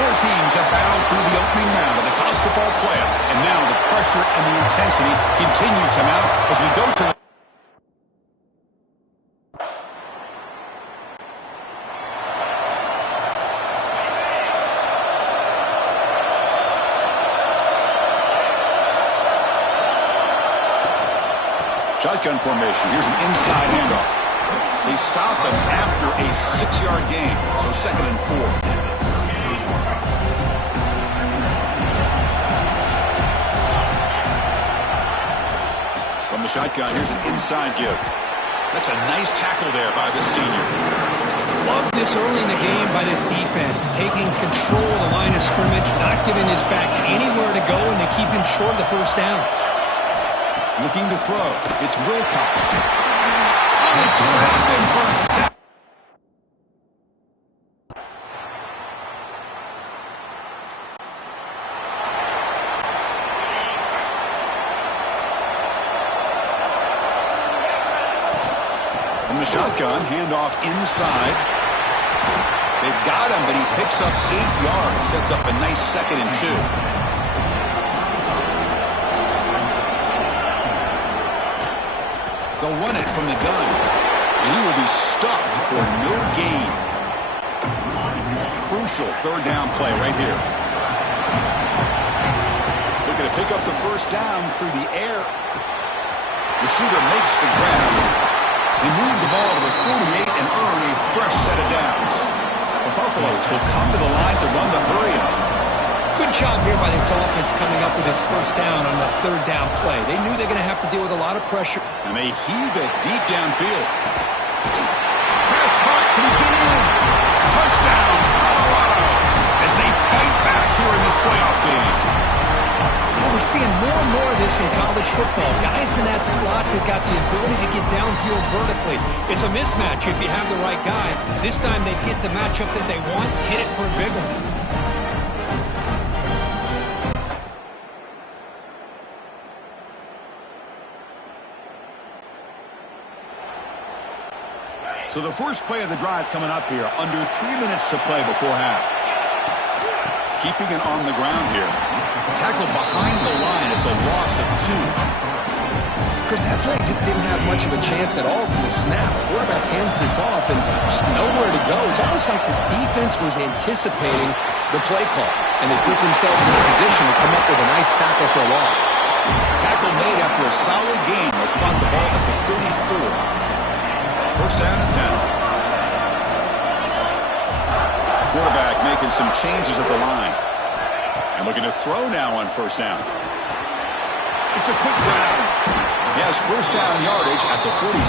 Four teams have battled through the opening round of the college football playoff, and now the pressure and the intensity continue to mount as we go to the shotgun formation. Here's an inside handoff. They stop him after a 6-yard gain, so 2nd and 4. From the shotgun, here's an inside give. That's a nice tackle there by the senior. Love this early in the game by this defense, taking control of the line of scrimmage, not giving this back anywhere to go, and they keep him short of the first down. Looking to throw. It's Wilcox. They trapped him for a sack. From the shotgun, handoff inside. They've got him, but he picks up 8 yards. Sets up a nice 2nd and 2. They'll run it from the gun. And he will be stuffed for no gain. Crucial 3rd down play right here. Looking to pick up the first down through the air. Receiver makes the grab. They move the ball to the 48 and earn a fresh set of downs. The Buffaloes will come to the line to run the hurry up. Good job here by this offense coming up with this first down on the 3rd down play. They knew they're going to have to deal with a lot of pressure. And they heave it deep downfield. Pass caught. Can he get in? Touchdown, Colorado, as they fight back here in this playoff game. Yeah, we're seeing more and more of this in college football. Guys in that slot that got the ability to get downfield vertically. It's a mismatch if you have the right guy. This time they get the matchup that they want, hit it for a big one. So the first play of the drive coming up here, under 3 minutes to play before half. Keeping it on the ground here. Tackle behind the line. It's a loss of 2. Chris, that play just didn't have much of a chance at all from the snap. The quarterback hands this off and there's nowhere to go. It's almost like the defense was anticipating the play call, and they put themselves in a position to come up with a nice tackle for a loss. Tackle made after a solid gain. They'll spot the ball at the 34. First down and 10. Quarterback making some changes at the line. And looking to throw now on first down. It's a quick grab. He has first down yardage at the 46.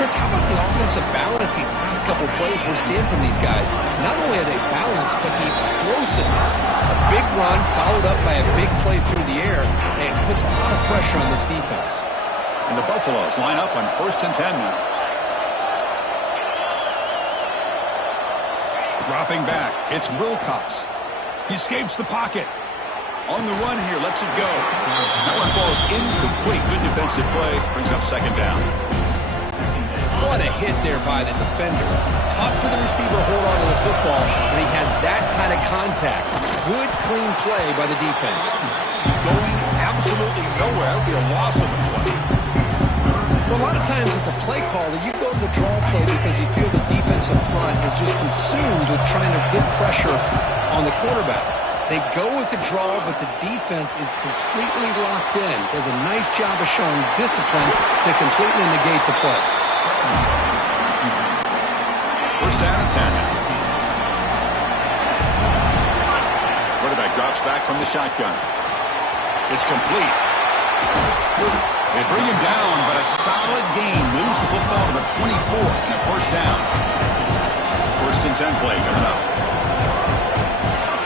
Chris, how about the offensive balance these last couple plays we're seeing from these guys? Not only are they balanced, but the explosiveness. A big run followed up by a big play through the air, and it puts a lot of pressure on this defense. And the Buffaloes line up on first and 10 now. Dropping back, it's Wilcox. He escapes the pocket. On the run here, lets it go. That one falls incomplete. Good defensive play. Brings up 2nd down. What a hit there by the defender. Tough for the receiver to hold on to the football, but he has that kind of contact. Good, clean play by the defense. Going absolutely nowhere. That would be a loss of the play. Well, a lot of times as a play caller, you go to the draw play because you feel the defensive front is just consumed with trying to get pressure on the quarterback. They go with the draw, but the defense is completely locked in. Does a nice job of showing discipline to completely negate the play. First down and 10. Quarterback drops back from the shotgun. It's complete. They bring him down, but a solid gain moves the football to the 24 and a first down. First and 10 play coming up.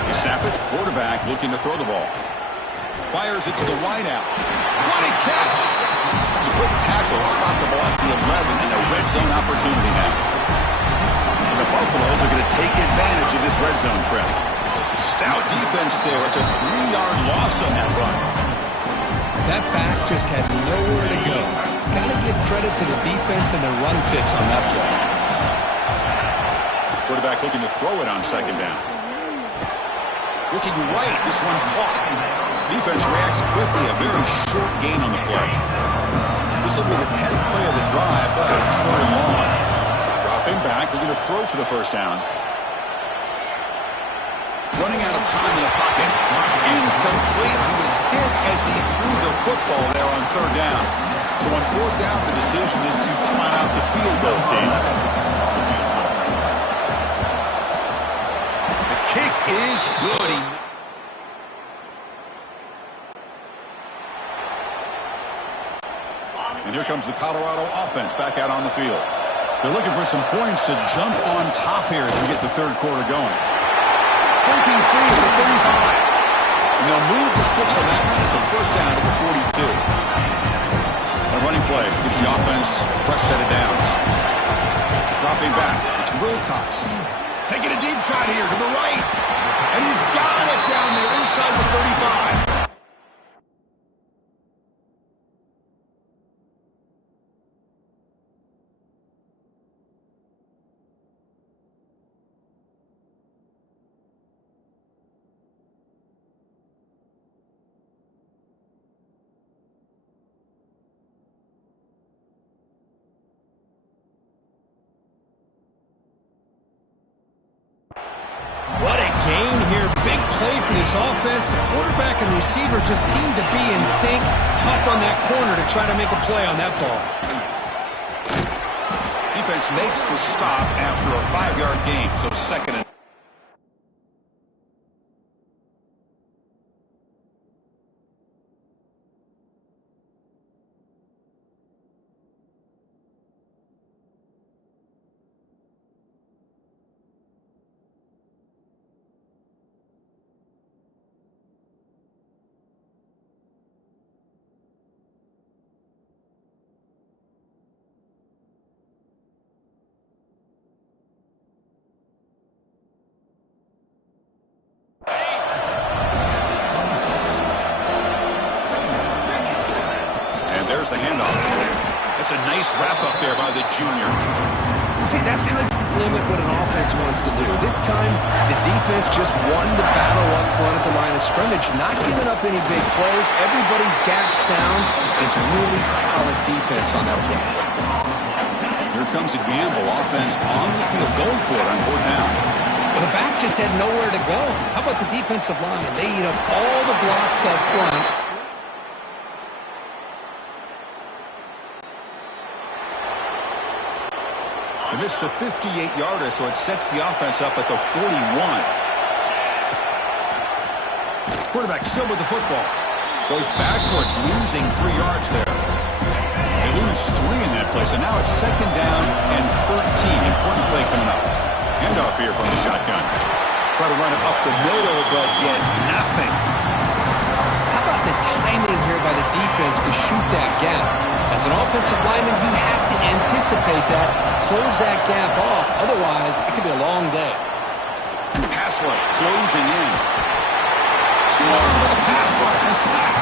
They snap it. Quarterback looking to throw the ball. Fires it to the wide out. What a catch! It's a quick tackle. Spot the ball at the 11 and a red zone opportunity now. And the Buffaloes are going to take advantage of this red zone trip. Stout defense there. It's a 3-yard loss on that run. That back just had nowhere to go. Got to give credit to the defense and their run fits on that play. Quarterback looking to throw it on second down. Looking right, this one caught. Defense reacts quickly, a very short gain on the play. This will be the 10th play of the drive, but it's third and long. Dropping back, looking to throw for the first down. Running out of time in the pocket. Incomplete. He was hit as he threw the football there on third down. So on fourth down, the decision is to try out the field goal team. The kick is good. And here comes the Colorado offense back out on the field. They're looking for some points to jump on top here as we get the third quarter going. Breaking free at the 35. And they'll move the 6 on that one. It's a first down to the 42. A running play gives the offense a fresh set of downs. Dropping back. It's Wilcox. Taking a deep shot here to the right. And he's got it down there inside the 35. What a gain here. Big play for this offense. The quarterback and receiver just seem to be in sync. Tough on that corner to try to make a play on that ball. Defense makes the stop after a 5-yard gain, so second and there's the handoff. That's a nice wrap-up there by the junior. See, that's how you limit what an offense wants to do. This time, the defense just won the battle up front at the line of scrimmage, not giving up any big plays. Everybody's gap sound. It's really solid defense on that play. Here comes a gamble. Offense on the field, going for it on fourth down. Well, the back just had nowhere to go. How about the defensive line? They eat up all the blocks up front. They missed the 58-yarder, so it sets the offense up at the 41. Quarterback still with the football. Goes backwards, losing 3 yards there. They lose 3 in that play, so now it's second down and 13. Important play coming up. Handoff here from the shotgun. Try to run it up the middle, but get nothing. How about the timing here by the defense to shoot that gap? As an offensive lineman, you have to anticipate that, close that gap off. Otherwise, it could be a long day. Pass rush closing in. Swarm to the pass rush and sack.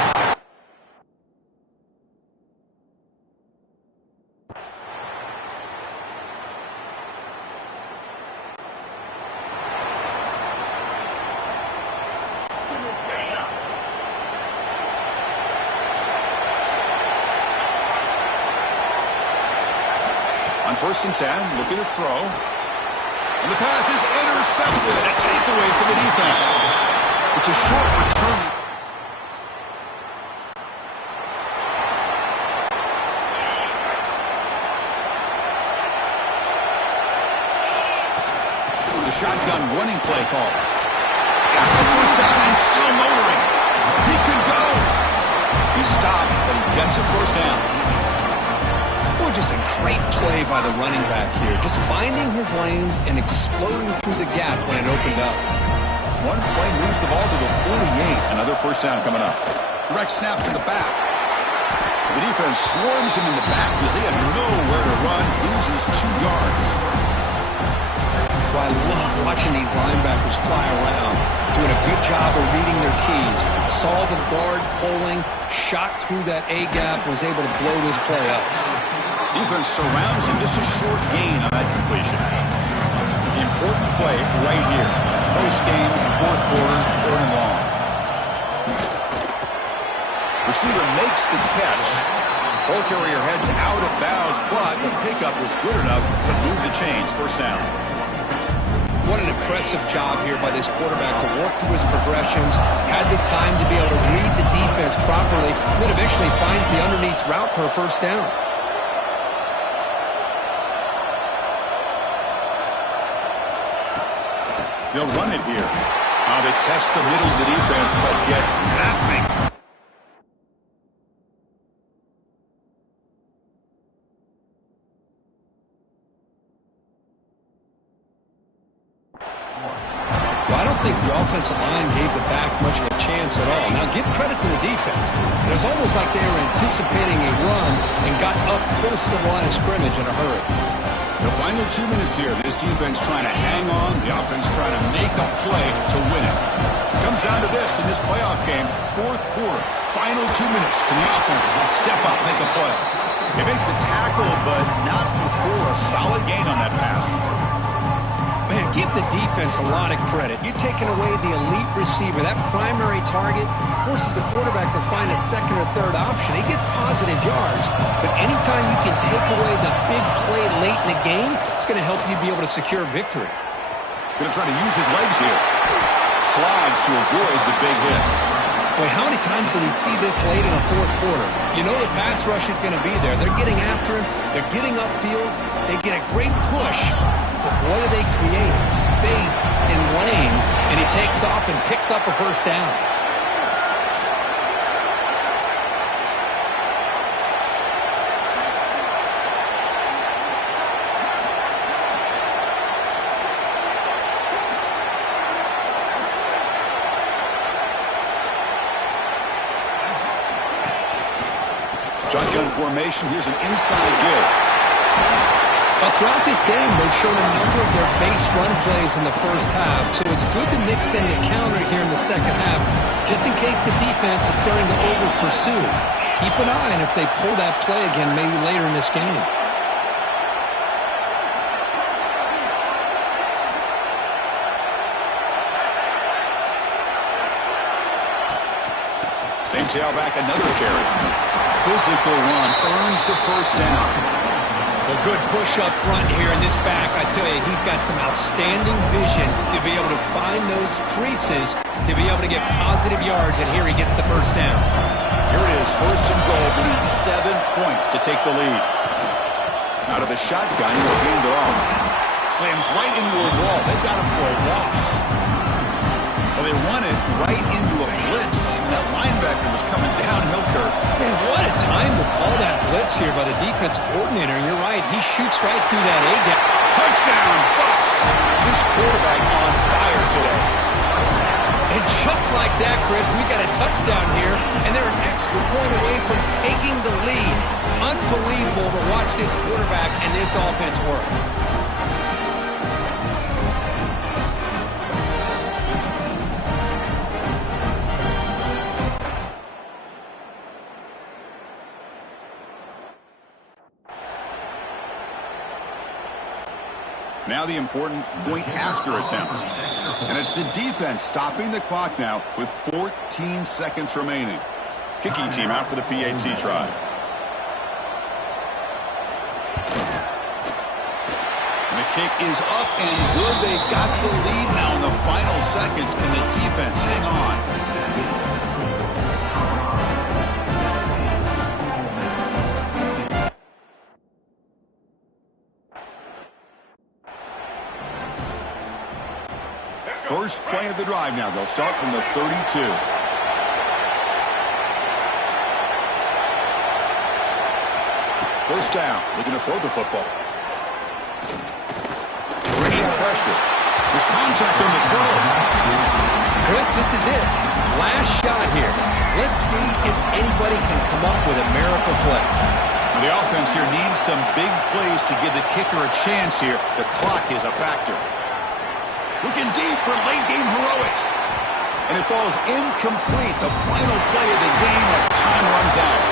On 1st and 10, looking to throw. And the pass is intercepted. A takeaway for the defense. It's a short return. The shotgun running play call. Got the first down and still motoring. He could go. He stopped, but he gets a first down. Just a great play by the running back here. Just finding his lanes and exploding through the gap when it opened up. One play moves the ball to the 48. Another first down coming up. Direct snap to the back. The defense swarms him in the backfield. He had nowhere to run. Loses 2 yards. Well, I love watching these linebackers fly around. Doing a good job of reading their keys. Saw the guard pulling, shot through that A-gap, was able to blow this play up. Defense surrounds him. Just a short gain on that completion. The important quarter, 3rd and long. Receiver makes the catch. Ball carrier heads out of bounds, but the pickup was good enough to move the chains. 1st down. What an impressive job here by this quarterback to work through his progressions, had the time to be able to read the defense properly, and then eventually finds the underneath route for a 1st down. They'll run it here. They test the middle of the defense, but get nothing. Well, I don't think the offensive line gave the back much of a chance at all. Now, give credit to the defense. It was almost like they were anticipating a run and got up close to the line of scrimmage in a hurry. The final 2 minutes here. This defense trying to hang on. The offense trying to make a play to win it. Comes down to this in this playoff game. 4th quarter. Final 2 minutes. Can the offense step up, make a play? They make the tackle, but not before a solid gain on that pass. Man, give the defense a lot of credit. You're taking away the elite receiver. That primary target forces the quarterback to find a 2nd or 3rd option. He gets positive yards, but anytime you can take away the big play late in the game, it's going to help you be able to secure victory. Going to try to use his legs here. Slides to avoid the big hit. Boy, how many times do we see this late in a 4th quarter? You know the pass rush is going to be there. They're getting after him. They're getting upfield. They get a great push. But what do they create? Space in lanes, and he takes off and picks up a 1st down. Shotgun formation. Here's an inside give. But throughout this game, they've shown a number of their base run plays in the 1st half, so it's good to mix in the counter here in the 2nd half, just in case the defense is starting to over-pursue. Keep an eye on if they pull that play again maybe later in this game. Same tailback, another carry. Physical run earns the 1st down. Well, good push up front here in this back. I tell you, he's got some outstanding vision to be able to find those creases, to be able to get positive yards, and here he gets the 1st down. Here it is, 1st and goal. We need 7 points to take the lead. Out of the shotgun, he'll hand it off. Slams right into a wall. They've got him for a loss. Well, they run it right into a blitz. That linebacker was coming downhill, Kurt. Man, what a time to call that blitz here by the defense coordinator. And you're right, he shoots right through that A-gap. Touchdown, Bucks! This quarterback on fire today. And just like that, Chris, we got a touchdown here, and they're an extra point away from taking the lead. Unbelievable to watch this quarterback and this offense work. Now the important point after attempt. And it's the defense stopping the clock now with 14 seconds remaining. Kicking team out for the PAT try. And the kick is up and good. They got the lead now in the final seconds. Can the defense hang on? First play of the drive now. They'll start from the 32. First down. Looking to throw the football. Great pressure. There's contact on the throw. Chris, this is it. Last shot here. Let's see if anybody can come up with a miracle play. The offense here needs some big plays to give the kicker a chance here. The clock is a factor. Looking deep for late-game heroics. And it falls incomplete. The final play of the game as time runs out.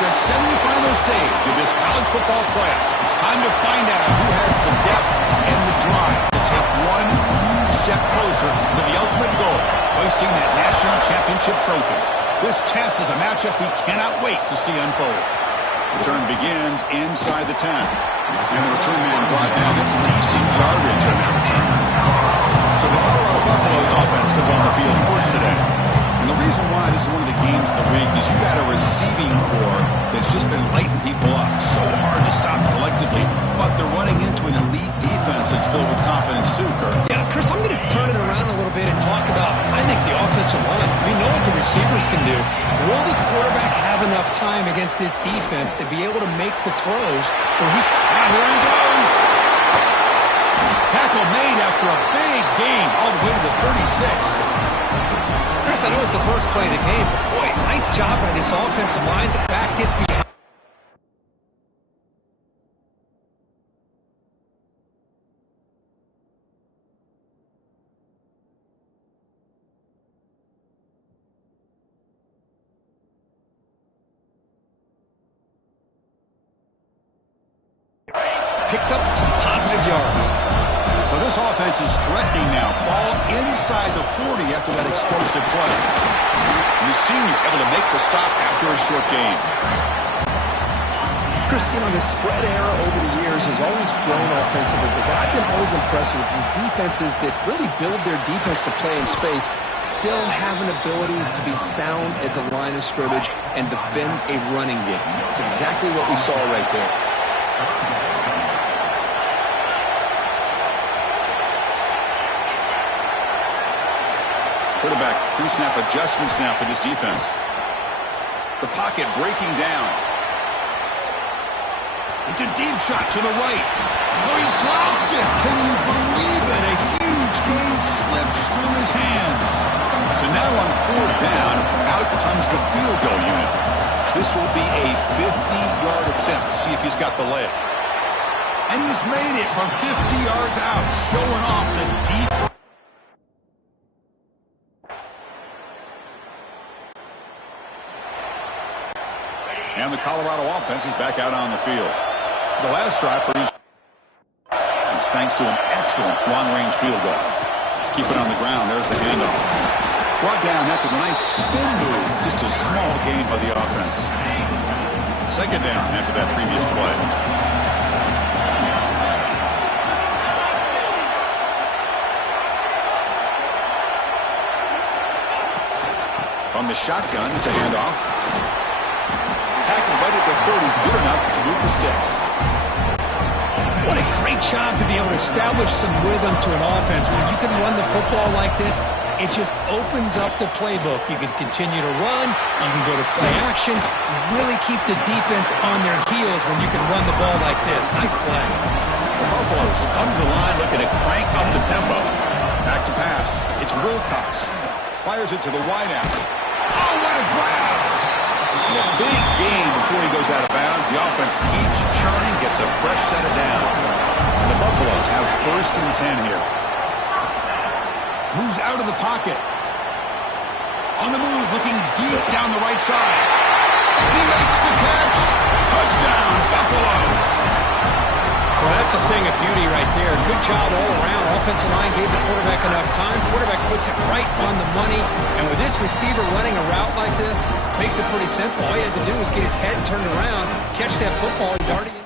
the semifinal stage of this college football playoff. It's time to find out who has the depth and the drive to take one huge step closer to the ultimate goal, hoisting that national championship trophy. This test is a matchup we cannot wait to see unfold. Return begins inside the 10. And the return man brought down. That's decent yardage on that return. So the Colorado Buffaloes offense comes on the field first today. And the reason why this is one of the games of the week is you got a receiving core that's just been lighting people up. So hard to stop collectively, but they're running into an elite defense that's filled with confidence too, Kirk. Yeah, Chris, I'm going to turn it around a little bit and talk about, I think, the offensive line. We know what the receivers can do. Will the quarterback have enough time against this defense to be able to make the throws where he... And here he goes. Tackle made after a big gain all the way to the 36. Chris, I know it's the first play of the game, but boy, nice job by this offensive line. The back gets behind. Picks up some positive yards. So this offense is threatening now. Ball inside the 40 after that explosive play. The senior able to make the stop after a short gain. Chris, you know, the spread era over the years has always grown offensively, but I've been always impressed with defenses that really build their defense to play in space, still have an ability to be sound at the line of scrimmage and defend a running game. It's exactly what we saw right there. Quarterback pre-snap adjustments now for this defense. The pocket breaking down. It's a deep shot to the right. Oh, he dropped it. Can you believe it? A huge gain slips through his hands. So now on fourth down, out comes the field goal unit. This will be a 50-yard attempt. See if he's got the leg. And he's made it from 50 yards out, showing off the deep. And the Colorado offense is back out on the field. The last drive produced. It's thanks to an excellent long-range field goal. Keep it on the ground. There's the handoff. Brought down after the nice spin move. Just a small gain by the offense. Second down after that previous play. On the shotgun, it's a handoff. Tackled right at the 30, good enough to move the sticks. What a great job to be able to establish some rhythm to an offense. When you can run the football like this, it just opens up the playbook. You can continue to run. You can go to play action. You really keep the defense on their heels when you can run the ball like this. Nice play. The Buffaloes come to the line looking to crank up the tempo. Back to pass. It's Wilcox. Fires it to the wideout. Oh, what a grab! And a big gain before he goes out of bounds. The offense keeps churning, gets a fresh set of downs. And the Buffaloes have 1st and 10 here. Moves out of the pocket. On the move, looking deep down the right side. He makes the catch. Touchdown, Buffaloes. Well, that's a thing of beauty right there. Good job all around. Offensive line gave the quarterback enough time. Quarterback puts it right on the money. And with this receiver running a route like this, makes it pretty simple. All he had to do was get his head turned around, catch that football. He's already in.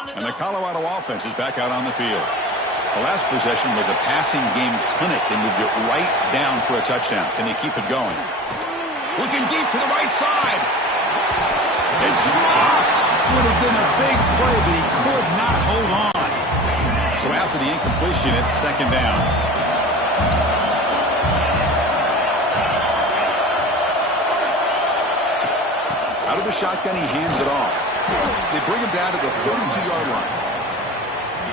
And the Colorado offense is back out on the field. The last possession was a passing game clinic. They moved it right down for a touchdown. Can they keep it going? Looking deep to the right side. It's dropped. Would have been a big play, but he could not hold on. So after the incompletion, it's second down. Out of the shotgun, he hands it off. They bring him down to the 32-yard line.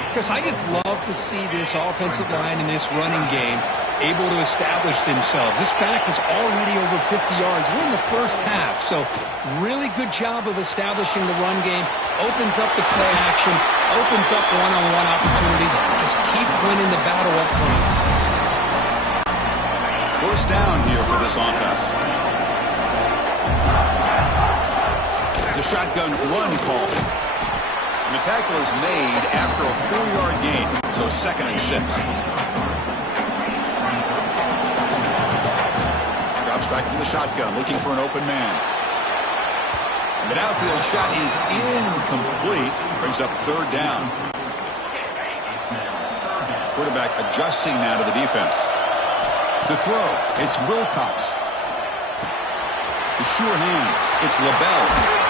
Because I just love to see this offensive line in this running game able to establish themselves. This back is already over 50 yards. We're in the first half, so really good job of establishing the run game. Opens up the play action, opens up one-on-one opportunities. Just keep winning the battle up front. First down here for this offense. It's a shotgun run call. And the tackle is made after a 4-yard gain, so second and 6. Drops back from the shotgun, looking for an open man. The downfield shot is incomplete. Brings up third down. Quarterback adjusting now to the defense. To throw, it's Wilcox. The sure hands, it's LaBelle.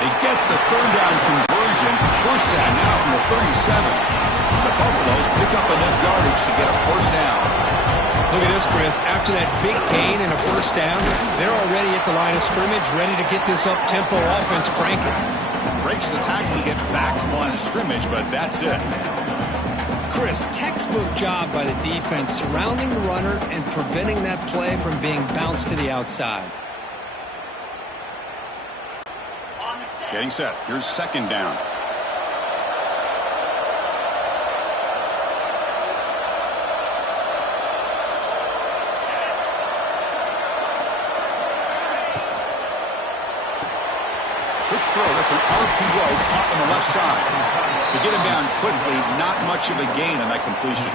They get the third down conversion. First down now from the 37. The Buffaloes pick up enough yardage to get a first down. Look at this, Chris. After that big gain and a first down, they're already at the line of scrimmage, ready to get this up-tempo offense cranking. Breaks the tackle to get back to the line of scrimmage, but that's it. Chris, textbook job by the defense surrounding the runner and preventing that play from being bounced to the outside. Getting set. Here's second down. Quick throw. That's an RPO caught on the left side. To get him down quickly, not much of a gain on that completion.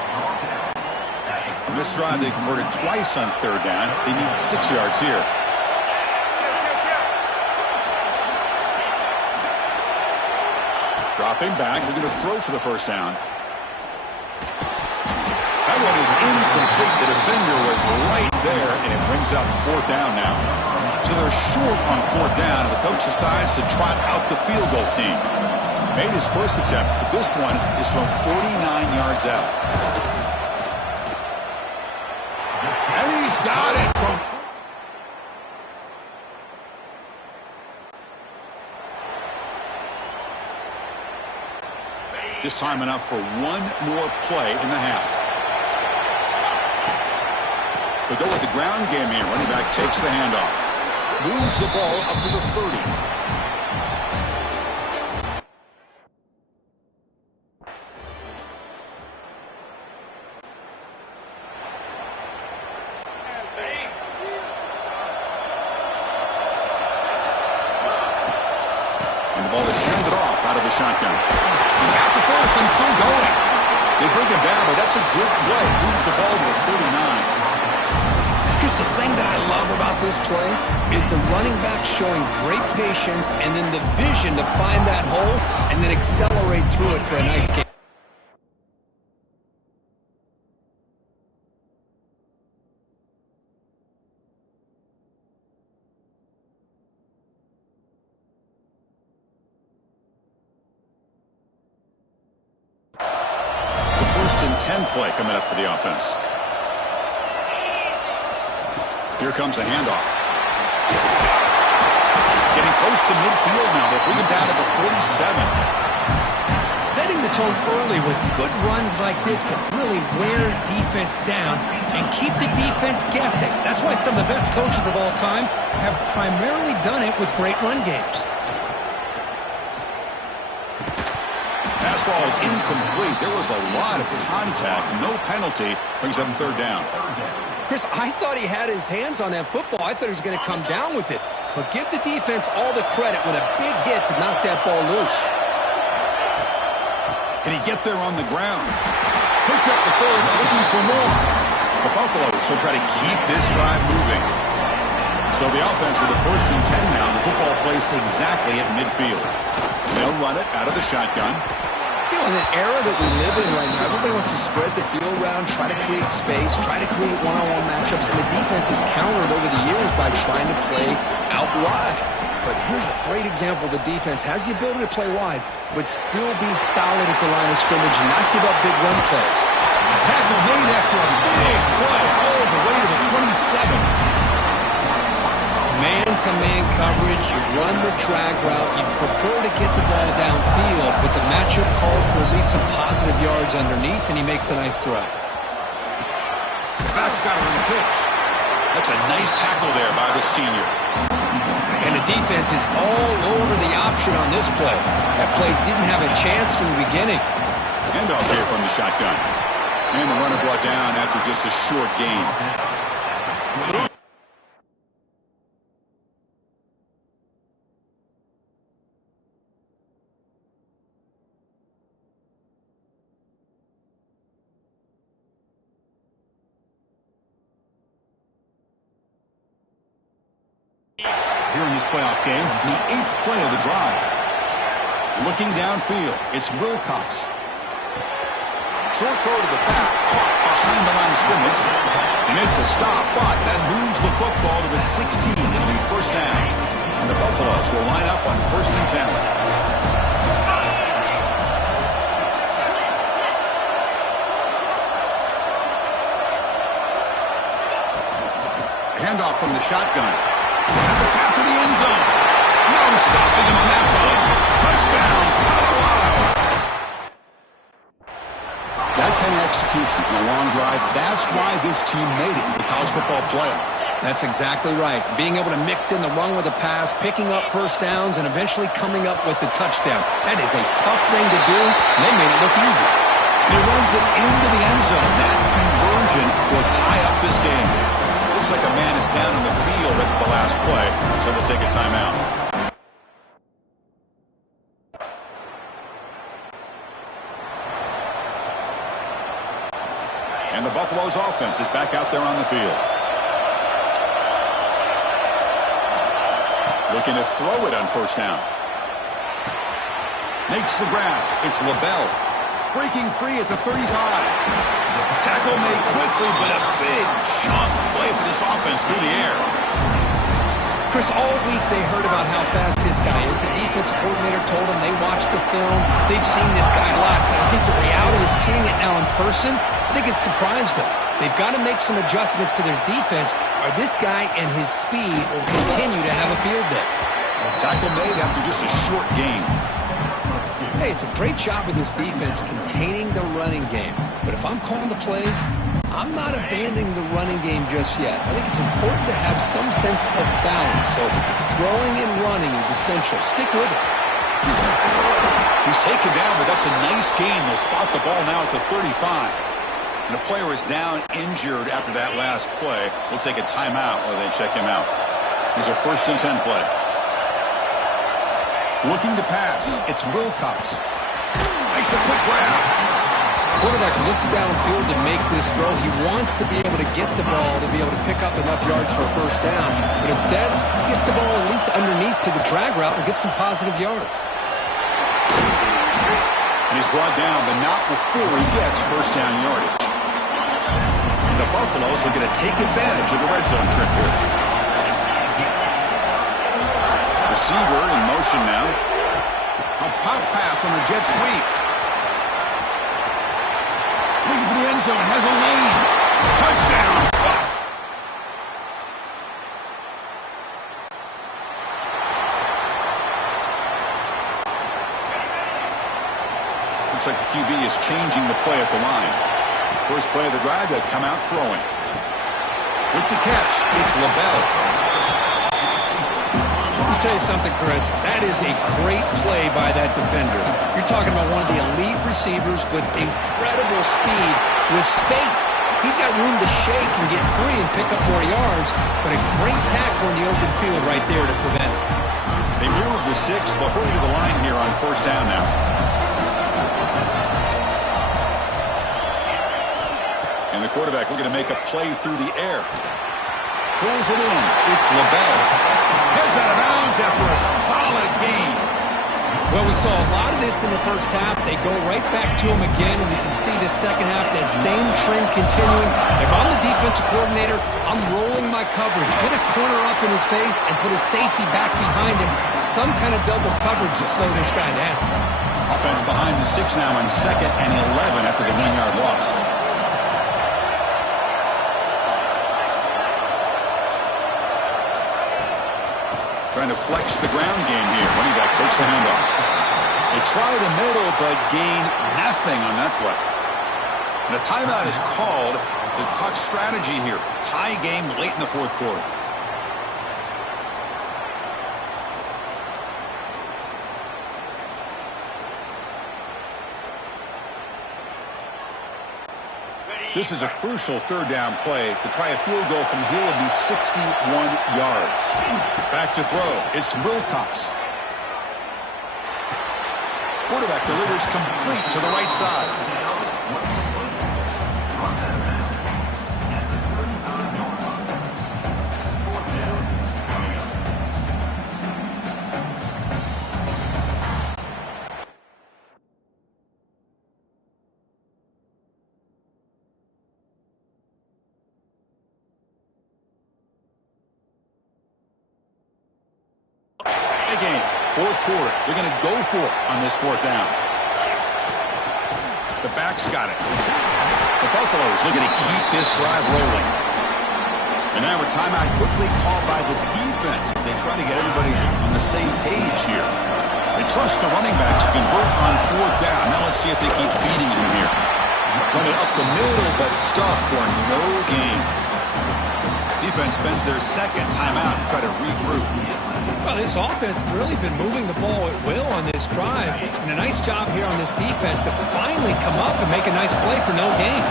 On this drive, they converted twice on third down. They need 6 yards here. Dropping back, they're going to throw for the first down. That one is incomplete. The defender was right there, and it brings up fourth down now. So they're short on fourth down, and the coach decides to trot out the field goal team. Made his first attempt, but this one is from 49 yards out. And he's got it from... Just time enough for one more play in the half. They'll go with the ground game here. Running back takes the handoff. Moves the ball up to the 30. And the ball is handed off out of the shotgun. He's got the first and still going. They bring him down, but that's a good play. Moves the ball to the 39. Here's the thing that I love about this play is the running back showing great patience and then the vision to find that hole and then accelerate through it for a nice game. It's a 1st and 10 play coming up for the offense. Here comes a handoff. Getting close to midfield now. They bring it down to the 47. Setting the tone early with good runs like this can really wear defense down and keep the defense guessing. That's why some of the best coaches of all time have primarily done it with great run games. Pass ball is incomplete. There was a lot of contact. No penalty. Brings up third down. Chris, I thought he had his hands on that football. I thought he was going to come down with it. But give the defense all the credit with a big hit to knock that ball loose. Can he get there on the ground? Picks up the first, looking for more. The Buffaloes will try to keep this drive moving. So the offense with the 1st and 10 now. The football placed exactly at midfield. They'll run it out of the shotgun. You know, in the era that we live in right now, everybody wants to spread the field around, try to create space, try to create one-on-one matchups, and the defense has countered over the years by trying to play out wide. But here's a great example. The defense has the ability to play wide, but still be solid at the line of scrimmage and not give up big run plays. Tackle made after a big play all the way to the 27. Man-to-man coverage, you run the drag route, you prefer to get the ball downfield, but the matchup called for at least some positive yards underneath, and he makes a nice throw. The back's got it on the pitch. That's a nice tackle there by the senior. And the defense is all over the option on this play. That play didn't have a chance from the beginning. Handoff here from the shotgun. And the runner brought down after just a short gain. Here in this playoff game, the 8th play of the drive. Looking downfield, it's Wilcox. Short throw to the back, caught behind the line of scrimmage. He made the stop, but that moves the football to the 16. It'll be first down. And the Buffaloes will line up on 1st and 10. Handoff from the shotgun. Has a path to the end zone. No stopping him on that one. Touchdown, Colorado. That kind of execution in a long drive, that's why this team made it to the college football playoff. That's exactly right. Being able to mix in the run with the pass, picking up first downs, and eventually coming up with the touchdown. That is a tough thing to do, and they made it look easy. And he runs it into the end zone. That conversion will tie up this game. Looks like a man is down on the field at the last play, so they'll take a timeout. And the Buffaloes offense is back out there on the field. Looking to throw it on first down. Makes the grab. It's LaBelle. Breaking free at the 35. Tackle made quickly, but a big chunk play for this offense through the air. Chris, all week they heard about how fast this guy is. The defense coordinator told them they watched the film. They've seen this guy a lot. But I think the reality is seeing it now in person, I think it's surprised them. They've got to make some adjustments to their defense, or this guy and his speed will continue to have a field day. Tackle made after just a short gain. Hey, it's a great job with this defense containing the running game. But if I'm calling the plays, I'm not abandoning the running game just yet. I think it's important to have some sense of balance. So throwing and running is essential. Stick with it. He's taken down, but that's a nice gain. They'll spot the ball now at the 35. And the player is down injured after that last play. We'll take a timeout or they check him out. He's a 1st and 10 play. Looking to pass. It's Wilcox. Makes a quick grab. Quarterback looks downfield to make this throw. He wants to be able to get the ball to be able to pick up enough yards for a first down. But instead, he gets the ball at least underneath to the drag route and gets some positive yards. And he's brought down, but not before he gets first down yardage. And the Buffaloes are going to take advantage of the red zone trip here. Receiver in motion now. A pop pass on the jet sweep. Looking for the end zone. Has a lane. Touchdown. Buff. Looks like the QB is changing the play at the line. First play of the drive, they'll come out throwing. With the catch, it's LaBelle. Let me tell you something, Chris. That is a great play by that defender. You're talking about one of the elite receivers with incredible speed, with space. He's got room to shake and get free and pick up more yards, but a great tackle in the open field right there to prevent it. They move the 6. They'll hurry to the line here on first down now. And the quarterback looking to make a play through the air. Pulls it in. It's LaBelle. Heads out of bounds after a solid gain. Well, we saw a lot of this in the first half. They go right back to him again, and we can see this second half, that same trend continuing. If I'm the defensive coordinator, I'm rolling my coverage. Get a corner up in his face and put a safety back behind him. Some kind of double coverage to slow this guy down. Offense behind the 6 now on 2nd and 11 after the 1-yard loss. Trying to flex the ground game here. Running back takes the handoff. They try the middle, but gain nothing on that play. And a timeout is called to talk strategy here. Tie game late in the 4th quarter. This is a crucial 3rd down play. To try a field goal from here would be 61 yards. Back to throw. It's Wilcox. Quarterback delivers complete to the right side. Game. 4th quarter. They're going to go for it on this 4th down. The back's got it. The Buffaloes looking to keep this drive rolling. And now a timeout quickly called by the defense as they try to get everybody on the same page here. They trust the running back to convert on 4th down. Now let's see if they keep feeding him here. Run it up the middle, but stuff for no gain. Defense spends their 2nd timeout to try to regroup. Well, this offense has really been moving the ball at will on this drive. And a nice job here on this defense to finally come up and make a nice play for no gain.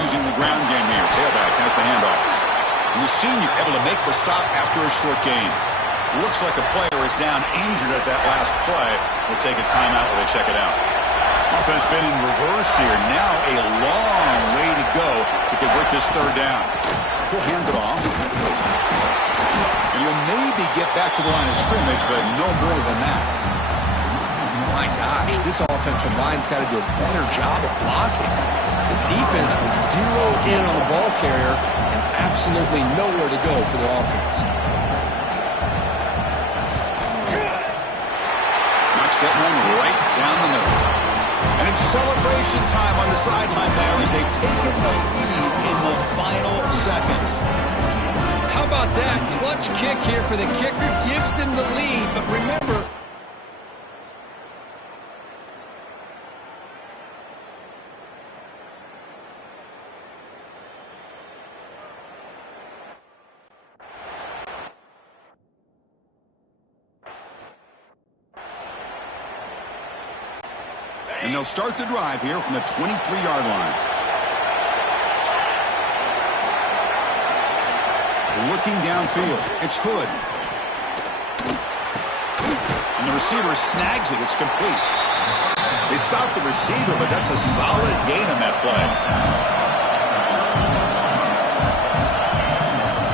Using the ground game here. Tailback has the handoff. And the senior able to make the stop after a short gain. Looks like a player is down injured at that last play. We'll take a timeout while they check it out. Offense been in reverse here. Now a long way to go to convert this 3rd down. He'll hand it off. And you'll maybe get back to the line of scrimmage, but no more than that. My gosh, this offensive line's got to do a better job of blocking. The defense was zeroed in on the ball carrier and absolutely nowhere to go for the offense. Knocks that one right down the middle. And it's celebration time on the sideline there as they've taken the lead in the final seconds. How about that? Clutch kick here for the kicker. Gives them the lead. But remember, and they'll start the drive here from the 23-yard line. Looking downfield, it's Hood. And the receiver snags it. It's complete. They stop the receiver, but that's a solid gain on that play.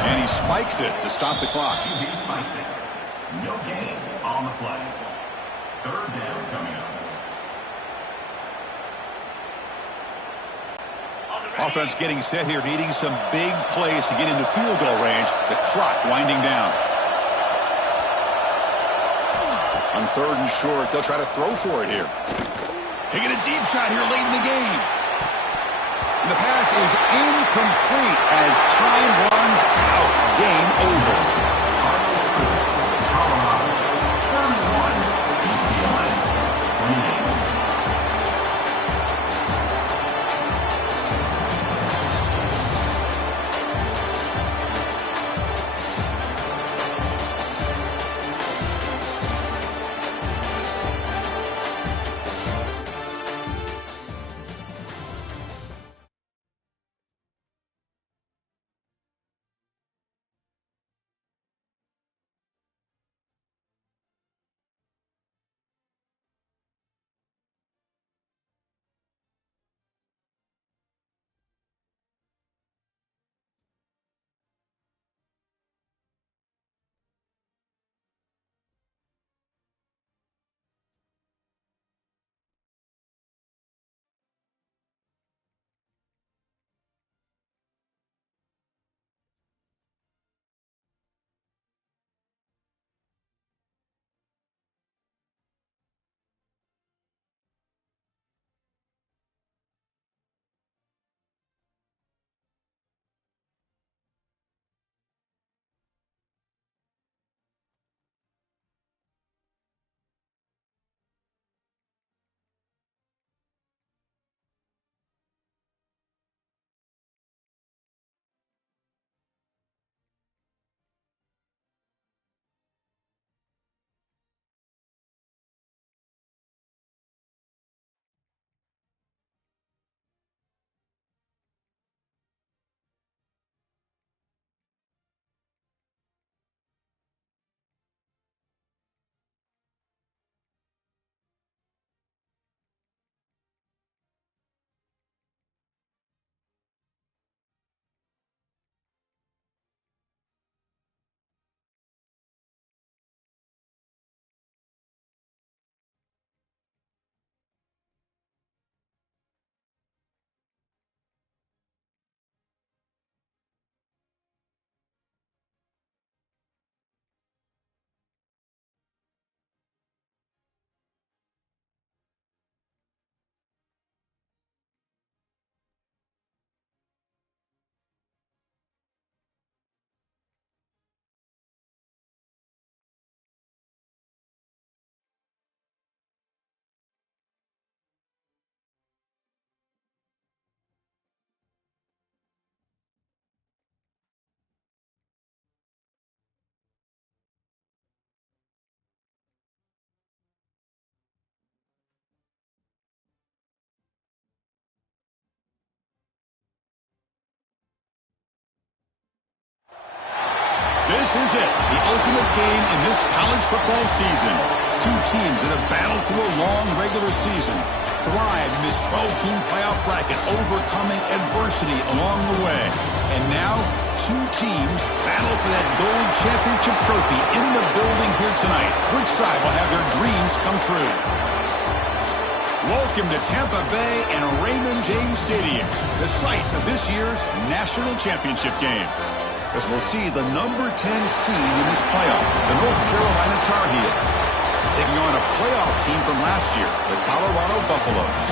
And he spikes it to stop the clock. He spikes it. No gain on the play. 3rd down coming up. Offense getting set here, needing some big plays to get into field goal range. The clock winding down. On 3rd and short, they'll try to throw for it here. Taking a deep shot here late in the game. And the pass is incomplete as time runs out. Game over. This is it, the ultimate game in this college football season. Two teams that have battled through a long regular season, thrive in this 12-team playoff bracket, overcoming adversity along the way. And now, two teams battle for that gold championship trophy in the building here tonight. Which side will have their dreams come true? Welcome to Tampa Bay and Raymond James Stadium, the site of this year's national championship game. As we'll see the number 10 seed in this playoff, the North Carolina Tar Heels, taking on a playoff team from last year, the Colorado Buffaloes.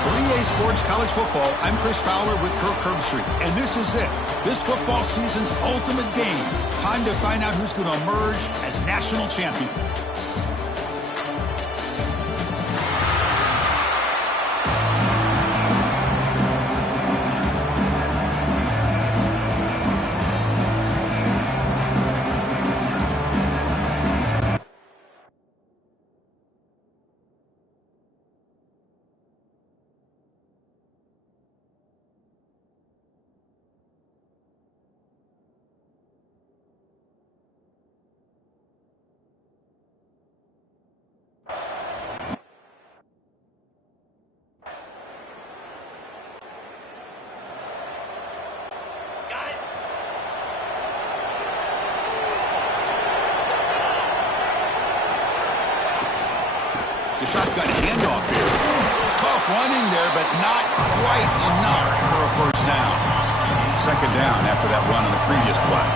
For EA Sports College Football, I'm Chris Fowler with Kirk Herbstreit, and this is it. This football season's ultimate game. Time to find out who's going to emerge as national champion. The shotgun handoff here. Tough running there, but not quite enough for a first down. Second down after that run on the previous play.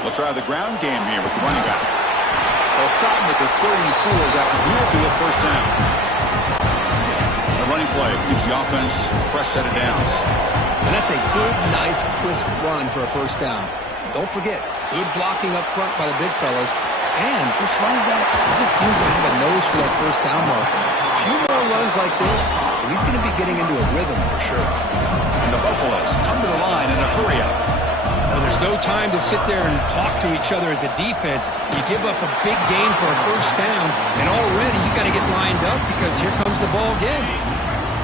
We'll try the ground game here with the running back. They'll stop him at the 34. That will be a first down. The running play gives the offense a fresh set of downs. And that's a good, nice, crisp run for a first down. Don't forget, good blocking up front by the big fellas. And this running back just seems to have a nose for that first down marker. A few more runs like this, and he's going to be getting into a rhythm for sure. And the Buffaloes come to the line in a hurry-up. Now, there's no time to sit there and talk to each other as a defense. You give up a big gain for a first down, and already you got to get lined up because here comes the ball again.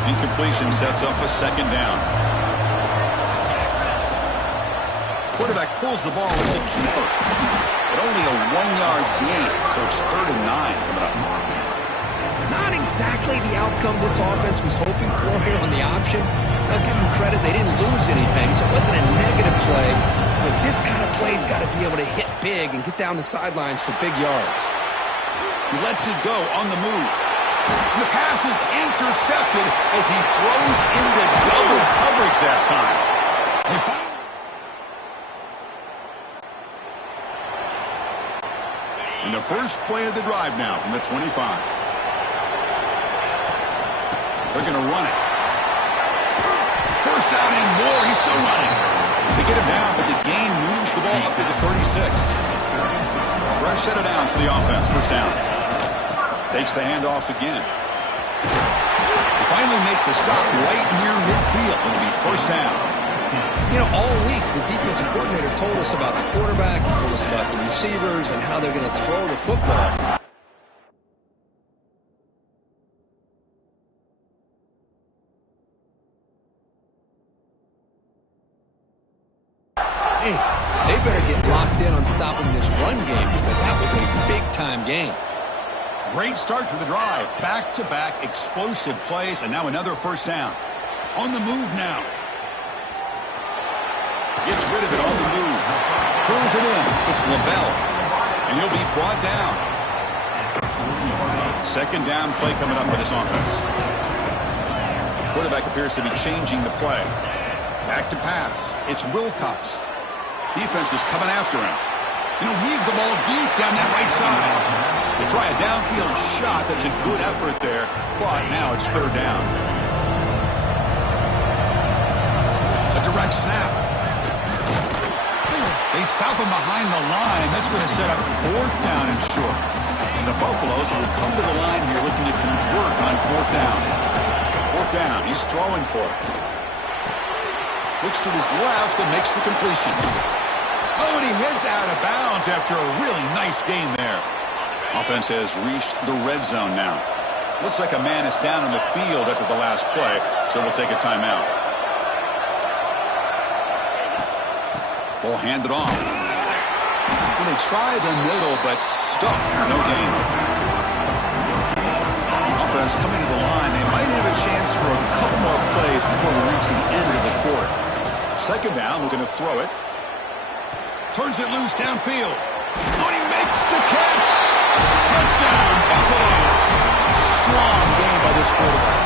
Incompletion sets up a second down. Quarterback pulls the ball. It's a keeper. But only a 1-yard gain, so it's 3rd and 9 coming up. Not exactly the outcome this offense was hoping for here on the option. I'll give them credit, they didn't lose anything, so it wasn't a negative play. But this kind of play's got to be able to hit big and get down the sidelines for big yards. He lets it go on the move. And the pass is intercepted as he throws into double coverage that time. In the first play of the drive now from the 25. They're going to run it. First down and more. He's still running. They get him down, but the gain moves the ball up to the 36. Fresh set of downs for the offense. First down. Takes the handoff again. They finally make the stop right near midfield. It'll be first down. You know, all week, the defensive coordinator told us about the quarterback, he told us about the receivers, and how they're going to throw the football. Hey, they better get locked in on stopping this run game because that was a big-time game. Great start to the drive. Back-to-back explosive plays, and now another first down. On the move now. Gets rid of it on the move. Pulls it in. It's LaBelle. And he'll be brought down. Second down play coming up for this offense. Quarterback appears to be changing the play. Back to pass. It's Wilcox. Defense is coming after him. And he'll heave the ball deep down that right side. They try a downfield shot. That's a good effort there. But now it's third down. A direct snap. They stop him behind the line. That's going to set up fourth down and short. And the Buffaloes will come to the line here looking to convert on fourth down. Fourth down. He's throwing for it. Looks to his left and makes the completion. Oh, and he heads out of bounds after a really nice gain there. Offense has reached the red zone now. Looks like a man is down on the field after the last play, so we'll take a timeout. Will hand it off. Well, they try the middle, but stuck. No gain. Offense coming to the line. They might have a chance for a couple more plays before we reach the end of the quarter. Second down, we're going to throw it. Turns it loose downfield. Oh, he makes the catch. Touchdown, Buffaloes. Strong game by this quarterback.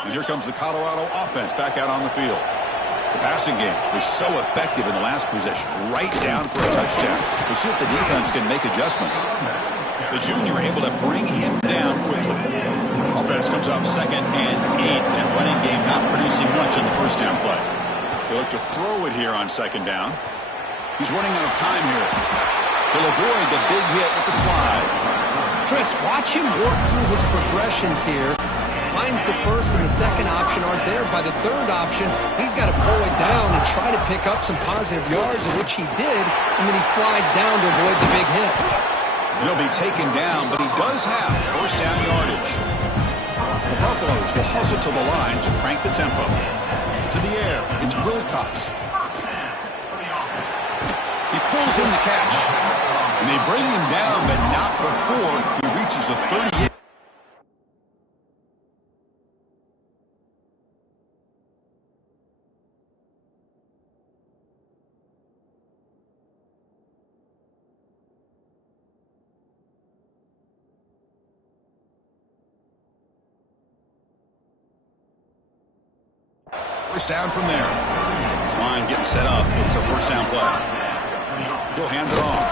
And here comes the Colorado offense back out on the field. The passing game was so effective in the last possession, right down for a touchdown. We'll see if the defense can make adjustments. The junior able to bring him down quickly. Offense comes up 2nd and 8. That running game not producing much on the first down play. They look to throw it here on 2nd down. He's running out of time here. He'll avoid the big hit with the slide. Chris, watch him work through his progressions here. Finds the first and the second option aren't there. By the third option, he's got to pull it down and try to pick up some positive yards, of which he did, and then he slides down to avoid the big hit. He'll be taken down, but he does have first down yardage. The Buffaloes will hustle to the line to crank the tempo. To the air, it's Wilcox. He pulls in the catch. And they bring him down, but not before he reaches the 38. First down from there. This line getting set up. It's a first down play. He'll hand it off.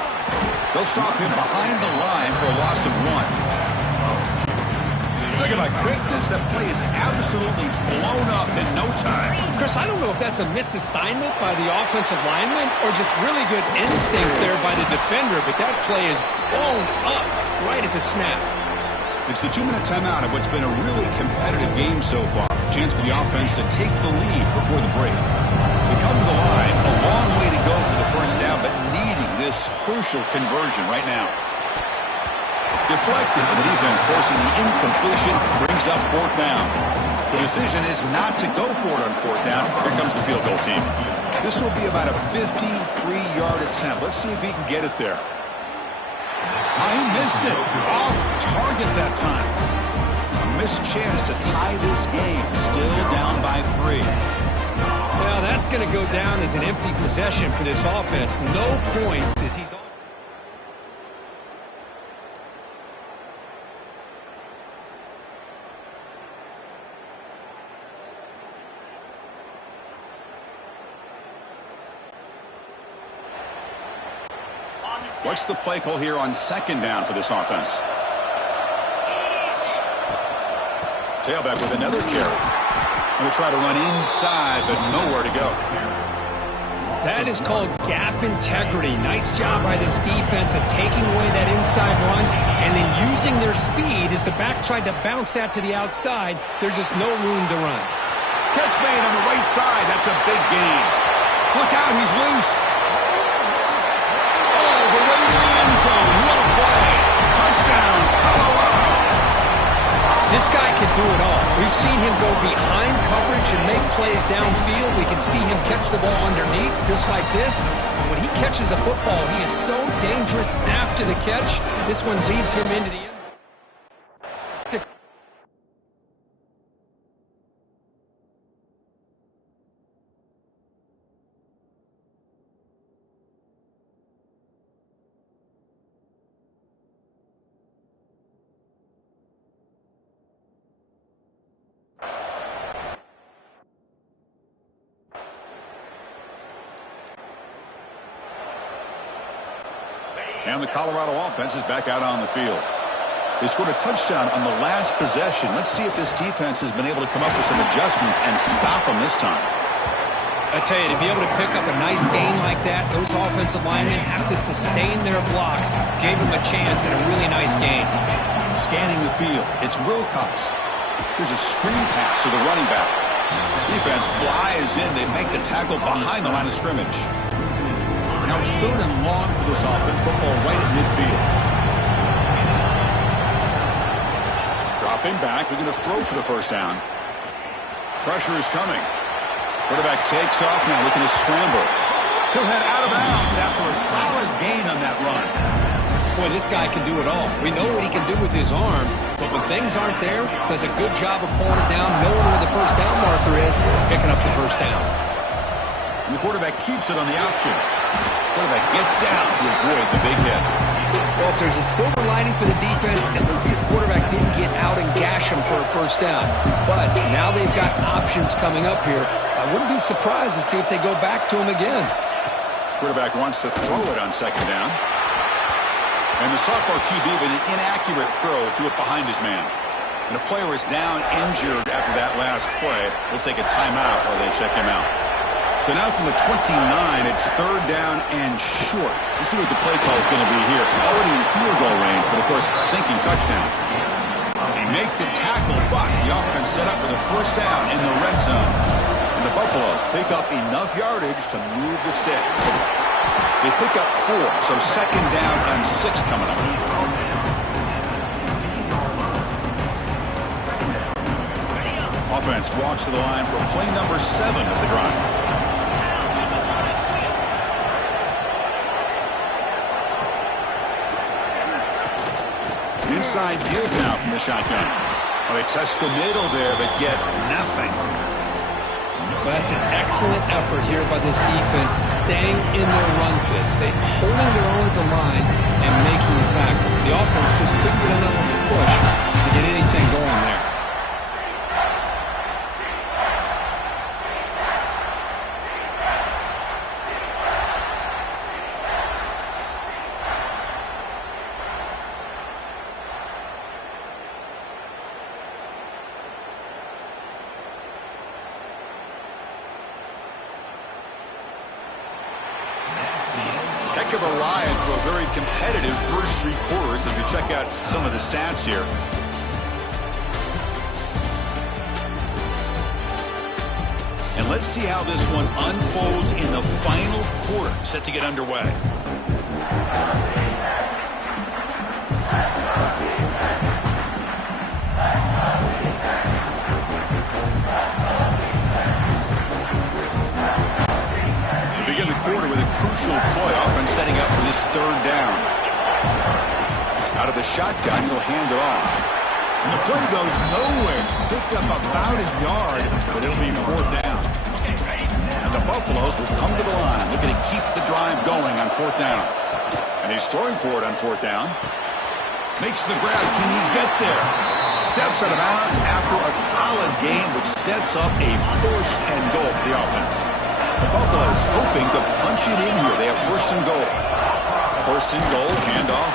They'll stop him behind the line for a loss of 1. Talking about quickness, that play is absolutely blown up in no time. Chris, I don't know if that's a misassignment by the offensive lineman or just really good instincts there by the defender, but that play is blown up right at the snap. It's the 2-minute timeout of what's been a really competitive game so far. Chance for the offense to take the lead before the break. They come to the line, a long way to go for the first down, but needing this crucial conversion right now. Deflected, and the defense forcing the incompletion, brings up 4th down. The decision is not to go for it on 4th down. Here comes the field goal team. This will be about a 53-yard attempt. Let's see if he can get it there. He missed it. Off target that time. A missed chance to tie this game. Still down by 3. Well, that's going to go down as an empty possession for this offense. No points as he's off. What's the play call here on 2nd down for this offense? Tailback with another carry. Going to try to run inside, but nowhere to go. That is called gap integrity. Nice job by this defense of taking away that inside run and then using their speed as the back tried to bounce that to the outside. There's just no room to run. Catch made on the right side. That's a big gain. Look out, he's loose. Zone. What a play. Touchdown, Colorado. This guy can do it all. We've seen him go behind coverage and make plays downfield. We can see him catch the ball underneath just like this. And when he catches a football, he is so dangerous after the catch. This one leads him into the end zone. And the Colorado offense is back out on the field. They scored a touchdown on the last possession. Let's see if this defense has been able to come up with some adjustments and stop them this time. I tell you, to be able to pick up a nice gain like that, those offensive linemen have to sustain their blocks. Gave them a chance at a really nice gain. Scanning the field, it's Wilcox. Here's a screen pass to the running back. Defense flies in. They make the tackle behind the line of scrimmage. Now it's 3rd and long for this offense. Football right at midfield. Dropping back. They're going to throw for the first down. Pressure is coming. Quarterback takes off now, looking to scramble. He'll head out of bounds after a solid gain on that run. Boy, this guy can do it all. We know what he can do with his arm, but when things aren't there, does a good job of pulling it down, knowing where the first down marker is, picking up the first down. And the quarterback keeps it on the option. Quarterback gets down to avoid the big hit. Well, if there's a silver lining for the defense, at least this quarterback didn't get out and gash him for a first down. But now they've got options coming up here. I wouldn't be surprised to see if they go back to him again. Quarterback wants to throw it on 2nd down. And the sophomore QB with an inaccurate throw threw it behind his man. And the player is down injured after that last play. We'll take a timeout while they check him out. So now from the 29, it's 3rd down and short. Let's see what the play call is going to be here. Already in field goal range, but of course thinking touchdown. They make the tackle, but the offense set up for the first down in the red zone. And the Buffaloes pick up enough yardage to move the sticks. They pick up 4, so 2nd down and 6 coming up. Offense walks to the line for play number 7 of the drive. Inside give now from the shotgun. Well, they test the middle there, but get nothing. Well, that's an excellent effort here by this defense, staying in their run fits. They holding their own at the line and making the tackle. The offense just couldn't get enough of a push to get anything going there. Heck of a ride for a very competitive first 3 quarters as we check out some of the stats here. And let's see how this one unfolds in the final quarter, set to get underway. Begin the quarter with a crucial play, offense setting up for this 3rd down. Out of the shotgun, he'll hand it off. And the play goes nowhere. Picked up about a yard, but it'll be 4th down. And the Buffaloes will come to the line, looking to keep the drive going on 4th down. And he's throwing for it on 4th down. Makes the grab. Can he get there? Steps out of bounds after a solid game, which sets up a 1st and goal for the offense. The Buffaloes hoping to punch it in here. They have 1st and goal. 1st and goal, handoff.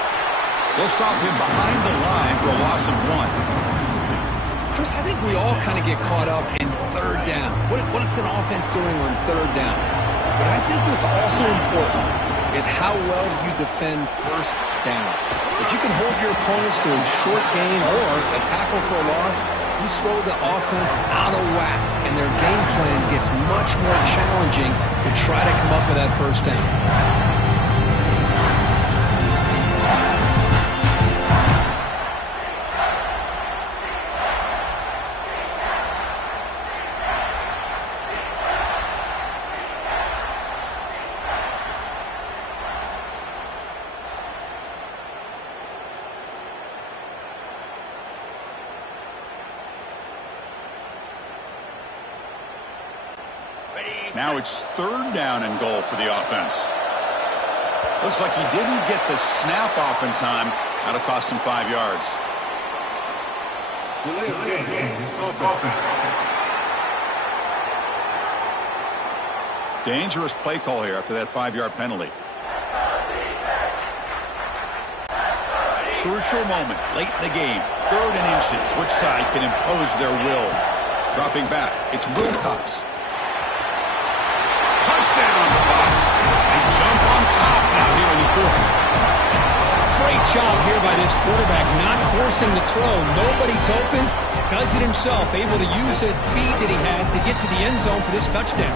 They'll stop him behind the line for a loss of 1. Chris, I think we all kind of get caught up in 3rd down. What's an offense doing on 3rd down? But I think what's also important is how well you defend 1st down. If you can hold your opponents to a short gain or a tackle for a loss, you throw the offense out of whack, and their game plan gets much more challenging to try to come up with that 1st down. Now it's 3rd down and goal for the offense. Looks like he didn't get the snap off in time. That'll cost him 5 yards. Dangerous play call here after that 5-yard penalty. crucial moment late in the game. 3rd and inches. Which side can impose their will? Dropping back. It's Wilcox. Touchdown, Bucs. They jump on top now here in the 4th. Great job here by this quarterback, not forcing the throw. Nobody's open. Does it himself, able to use that speed that he has to get to the end zone for this touchdown.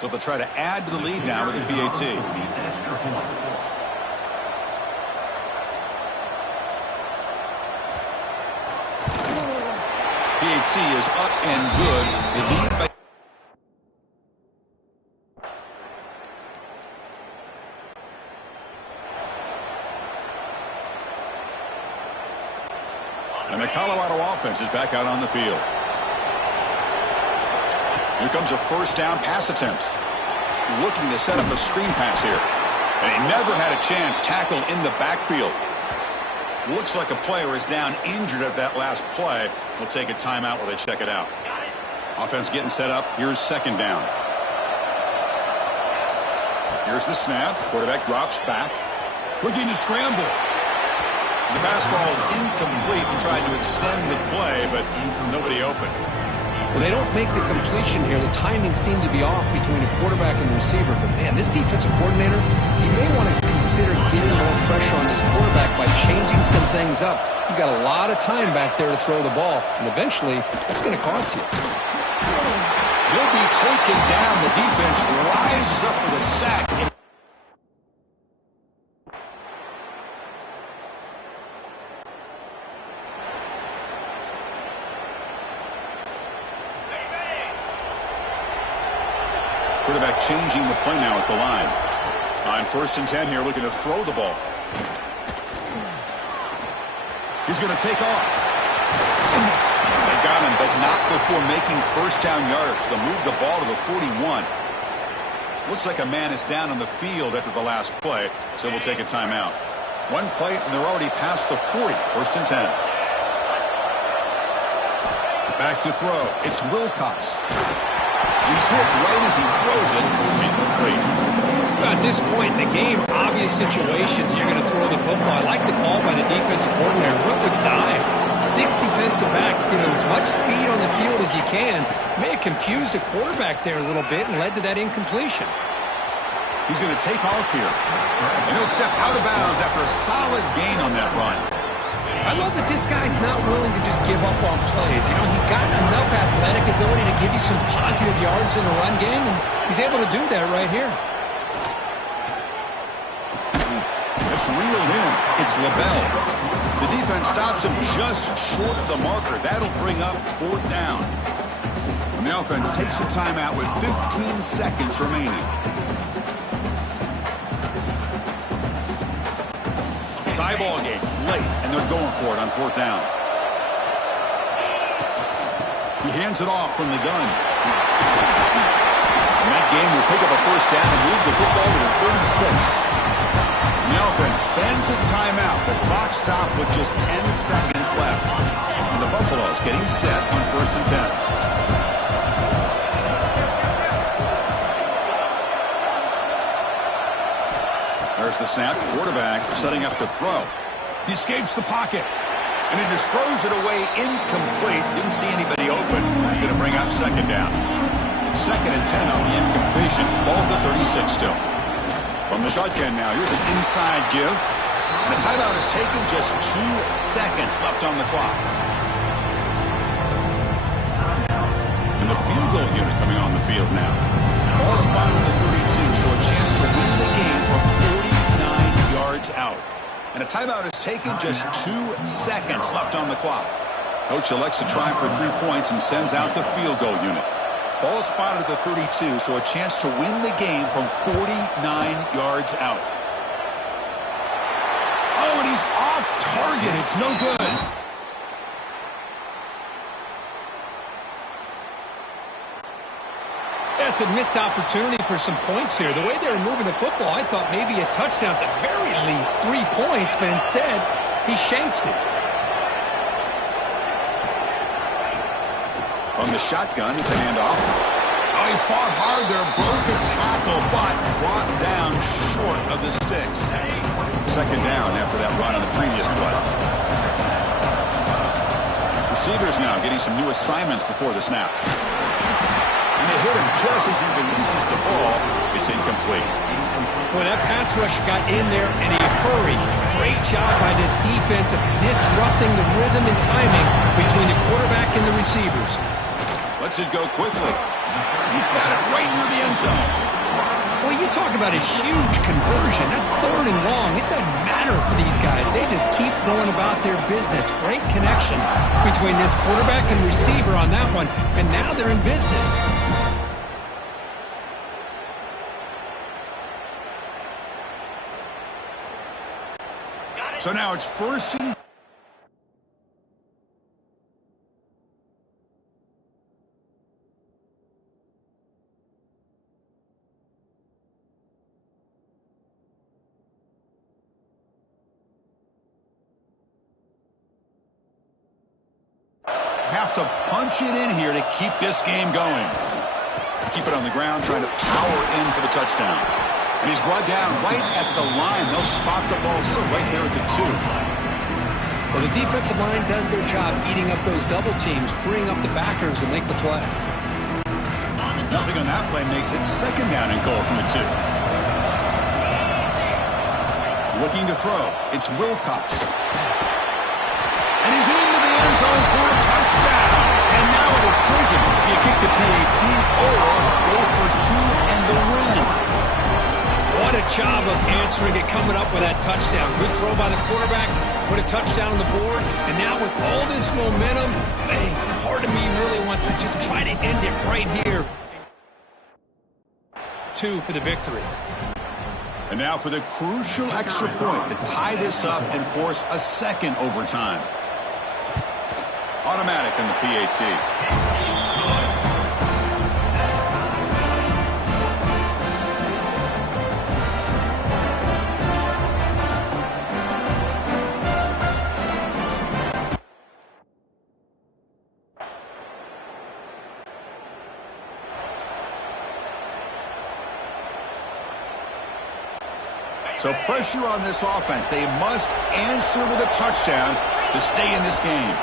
So they'll try to add to the lead now with the PAT. PAT is up and good. They lead by... And the Colorado offense is back out on the field. Here comes a 1st down pass attempt. Looking to set up a screen pass here. And he never had a chance. Tackle in the backfield. Looks like a player is down injured at that last play. We'll take a timeout while they check it out. Offense getting set up. Here's 2nd down. Here's the snap. Quarterback drops back. Looking to scramble. The pass ball is incomplete and tried to extend the play, but nobody open. Well, they don't make the completion here. The timing seemed to be off between a quarterback and receiver. But, man, this defensive coordinator, he may want to consider getting more pressure on this quarterback by changing some things up. He's got a lot of time back there to throw the ball, and eventually that's going to cost you. He'll be taken down. The defense rises up with a sack. Quarterback changing the play now at the line. On 1st and 10 here, looking to throw the ball. He's going to take off. They got him, but not before making 1st down yards. They'll move the ball to the 41. Looks like a man is down on the field after the last play, so we'll take a timeout. One play, and they're already past the 40. 1st and 10. Back to throw. It's Wilcox. He's hit right as he throws it. Incomplete. At this point in the game, obvious situations, you're going to throw the football. I like the call by the defensive coordinator. Went with dime. 6 defensive backs, give him as much speed on the field as you can. May have confused the quarterback there a little bit and led to that incompletion. He's going to take off here. And he'll step out of bounds after a solid gain on that run. I love that this guy's not willing to just give up on plays. You know, he's got enough athletic ability to give you some positive yards in the run game, and he's able to do that right here. It's reeled in. It's LaBelle. The defense stops him just short of the marker. That'll bring up 4th down. And the offense takes a timeout with 15 seconds remaining. Tie ball game late, and they're going for it on 4th down. He hands it off from the gun. And that game will pick up a 1st down and move the football to the 36. And the offense spends a timeout. The clock stopped with just 10 seconds left. And the Buffaloes getting set on 1st and 10. There's the snap. Quarterback setting up to throw. He escapes the pocket. And he just throws it away incomplete. Didn't see anybody open. He's going to bring up 2nd down. 2nd and 10 on the incompletion. Ball to 36 still. From the shotgun now. Here's an inside give. And the timeout is taken. Just 2 seconds left on the clock. And the field goal unit coming on the field now. Ball spotted at the 32, so a chance to win the game from 49 yards out. And a timeout is taken, just 2 seconds left on the clock. Coach elects to try for 3 points and sends out the field goal unit. Ball spotted at the 32, so a chance to win the game from 49 yards out. Oh, and he's off target. It's no good. Yeah, it's a missed opportunity for some points here. The way they were moving the football, I thought maybe a touchdown at the very least, 3 points, but instead, he shanks it. On the shotgun, it's a handoff. Oh, he fought hard there, broke a tackle, but brought down short of the sticks. Second down after that run on the previous play. Receivers now getting some new assignments before the snap. And they hit him just as he releases the ball. It's incomplete. Well, that pass rush got in there in a hurry. Great job by this defense of disrupting the rhythm and timing between the quarterback and the receivers. Lets it go quickly. He's got it right near the end zone. Well, you talk about a huge conversion. That's 3rd and long. It doesn't matter for these guys. They just keep going about their business. Great connection between this quarterback and receiver on that one, and now they're in business. So now it's 1st and... Have to punch it in here to keep this game going. Keep it on the ground, trying to power in for the touchdown. And he's brought down right at the line. They'll spot the ball still right there at the 2. Well, the defensive line does their job eating up those double teams, freeing up the backers to make the play. Nothing on that play makes it 2nd down and goal from the 2. Looking to throw. It's Wilcox. And he's into the end zone for a touchdown. And now a decision. Do you kick the PAT or go for 2 and the win? What a job of answering it, coming up with that touchdown. Good throw by the quarterback, put a touchdown on the board, and now with all this momentum, hey, part of me really wants to just try to end it right here. 2 for the victory. And now for the crucial extra point to tie this up and force a 2nd overtime. Automatic on the PAT. So pressure on this offense. They must answer with a touchdown to stay in this game.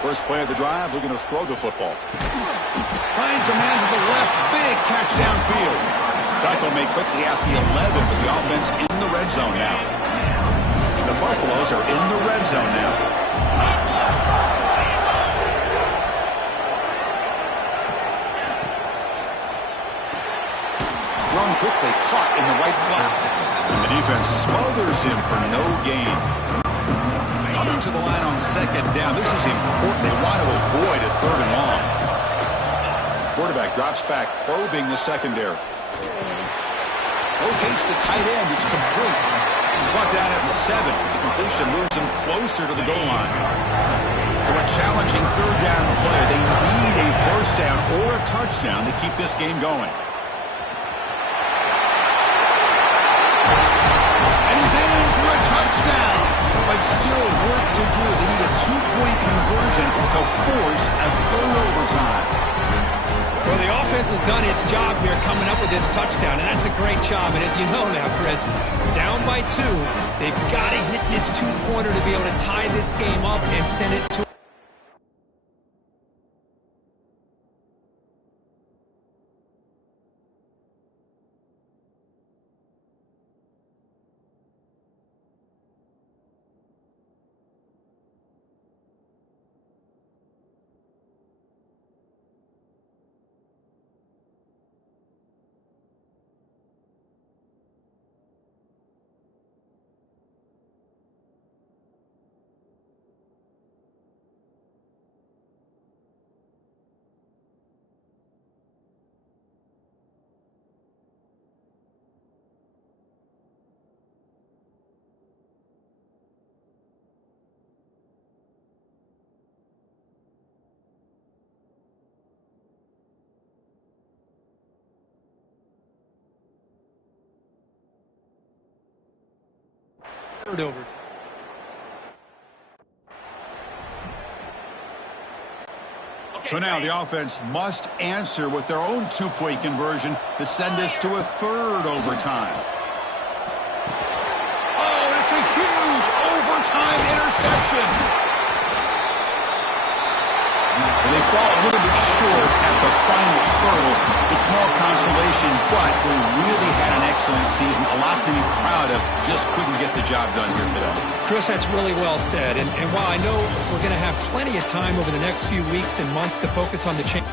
First play of the drive, they're going to throw the football. Finds a man to the left. Big catch downfield. Tackle made quickly at the 11, but the offense in the red zone now. And the Buffaloes are in the red zone now. Thrown quickly, caught in the right flap. And the defense smothers him for no gain. Coming to the line on 2nd down. This is important. They want to avoid a 3rd and long. Quarterback drops back, probing the secondary. Locates the tight end. It's complete. Brought down at the 7. The completion moves him closer to the goal line. So a challenging 3rd down play. They need a 1st down or a touchdown to keep this game going. Touchdown, but still work to do. They need a 2-point conversion to force a 3rd overtime. Well, the offense has done its job here coming up with this touchdown, and that's a great job. And as you know now, Chris, down by 2, they've got to hit this 2-pointer to be able to tie this game up and send it to third overtime. So now the offense must answer with their own two-point conversion to send us to a third overtime. Oh, and it's a huge overtime interception. And they fall a little bit short at the final hurdle. It's small consolation, but they really had an excellent season. A lot to be proud of. Just couldn't get the job done here today. Chris, that's really well said. And while I know we're going to have plenty of time over the next few weeks and months to focus on the change.